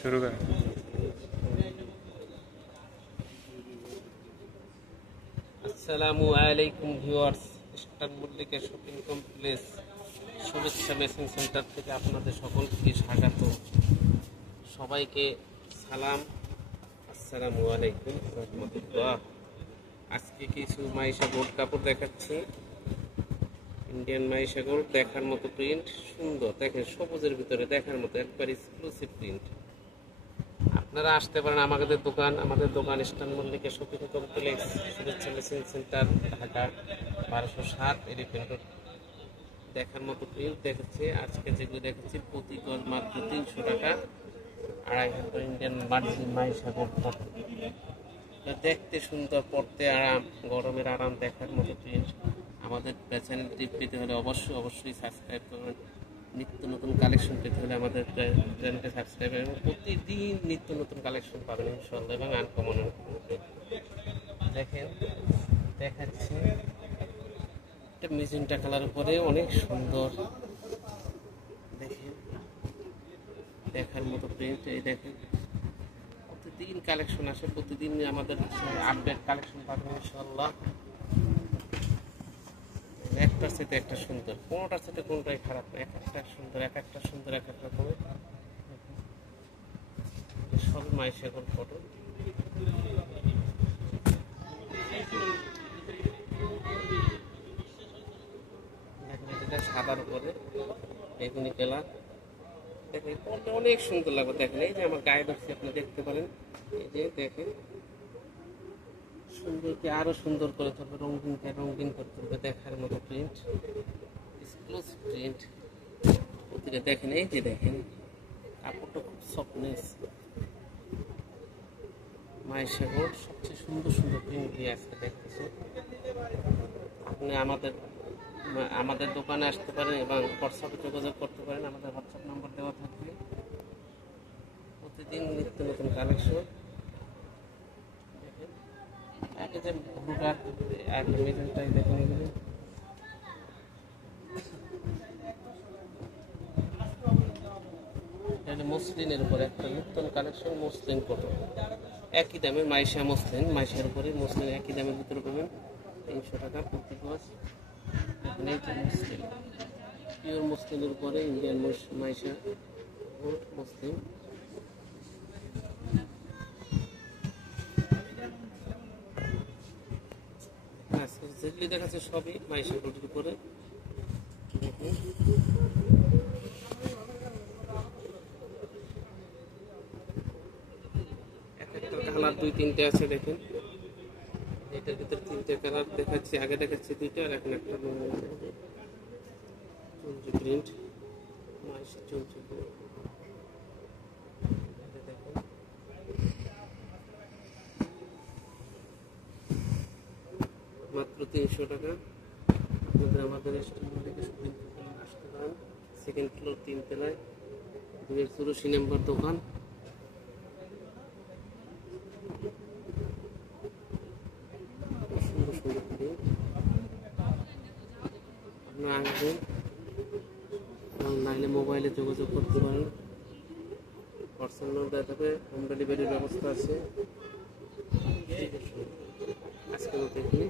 শুরু করেন। আসসালামু আলাইকুম viewers, eastern Mallika shopping complex শুভেচ্ছা মেশিন সেন্টার থেকে আপনাদের সকলকে স্বাগত। সবাইকে সালাম, আসসালামু আলাইকুম রহমতুল্লাহ। আজকে কিছু মাইশা গোল্ড কাপড় দেখাচ্ছি। ইন্ডিয়ান মাইশা গোল্ড দেখার মতো প্রিন্ট, সুন্দর দেখেন, সবুজের ভিতরে দেখার মতো একবার এক্সক্লুসিভ প্রিন্ট। আপনারা আসতে পারেন আমাদের দোকান ইস্টার্ন মল্লিকা শপিং কমপ্লেক্স শুভেচ্ছা machine centre, Dhaka 1207 elephant road. দেখার মতো প্রিন্ট দেখাচ্ছে। আজকে যেগুলো দেখাচ্ছি প্রতি গজ মাত্র 300 টাকা, 2.5 হাত Indian margin Maisha gold cotton. দেখতে সুন্দর, পড়তে আরাম, গরমের আরাম, দেখার মতো প্রিন্ট। আমাদের চ্যানেলটি পেতে হলে অবশ্যই সাবস্ক্রাইব করবেন। নিত্য নতুন কালেকশন পেতে হলে আমাদের চ্যানেলকে সাবস্ক্রাইব করবেন। প্রতিদিন নিত্য নতুন কালেকশন পাবেন ইনশাআল্লাহ, এবং আনকমন। দেখেন দেখাচ্ছি একটা মেজেন্টা কালার উপরে, অনেক সুন্দর, দেখেন দেখার মতো প্রিন্ট। এই দেখেন, প্রতিদিন কালেকশন আসে, প্রতিদিন আমাদের আপডেট কালেকশন পাবেন ইনশাআল্লাহ। একটার সাথে একটা সুন্দর, কোনোটার সাথে কোনোটাই খারাপ না, এক একটা সুন্দর, এক একটা সুন্দর, এক এক রকমের। সব মাইশা গোল্ড কটন। এটা সাদার উপরে বেগুনি কালার, দেখেন পরটা অনেক সুন্দর লাগবে। দেখেন এই যে আমার গায়ে ধরছি, আপনি দেখতে পারেন, এই যে দেখেন সুন্দরকে আরো সুন্দর করে তুলবে, রঙিন করে তুলবে, দেখার মতো প্রিন্ট, এক্সক্লুসিভ প্রিন্ট। প্রতিটা দেখেন, এই যে দেখেন কাপড়টা খুব সফটনেস। মাইশা গোল্ড সবচেয়ে সুন্দর প্রিন্ট দিয়ে আজকে দেখতেছে। আপনি আমাদের দোকানে আসতে পারেন এবং হোয়াটসঅ্যাপে যোগাযোগ করতে পারেন। আমাদের হোয়াটসঅ্যাপ নাম্বার দেওয়া থাকবে। প্রতিদিন নিত্য নতুন কালেকশন। দেখেন আগে যে ব্লুটার আর মেজেন্টাই দেখেন, এগুলো এটা মসলিনের উপরে একটা নতুন কালেকশন, মসলিন কটন, একই দামে মাইশা মসলিন, মাইশার উপরে মসলিন একই দামের ভিতরে পাবেন 300 টাকা প্রতি গজ। মসলিন, পিওর মসলিনের উপরে ইন্ডিয়ান মাইশা গোল্ড মসলিন। যেগুলি দেখাচ্ছে সবই মাইশা গোল্ডের উপরে। এক একটা কালার 2-3টে আছে, দেখেন এটার ভিতরে 3টে কালার দেখাচ্ছি। আগে দেখাচ্ছি 2টা, আর এখন একটা চুনচি প্রিন্ট, মাইশা চুনচি প্রিন্ট। দেখেন মাত্র 300 টাকা। আপনাদের আমাদের ইস্টার্ন মল্লিকা শপিং কমপ্লেক্সে আসতে পারেন। সেকেন্ড ফ্লোর, 3 তলায়, 284 নম্বর দোকান। সুন্দর প্রিন্ট। আপনারা আসবেন এবং নাইলে মোবাইলে যোগাযোগ করতে পারেন। পার্সোনাল নম্বর দেওয়া থাকবে, হোম ডেলিভারির ব্যবস্থা আছে। আজকের মতো এখানে।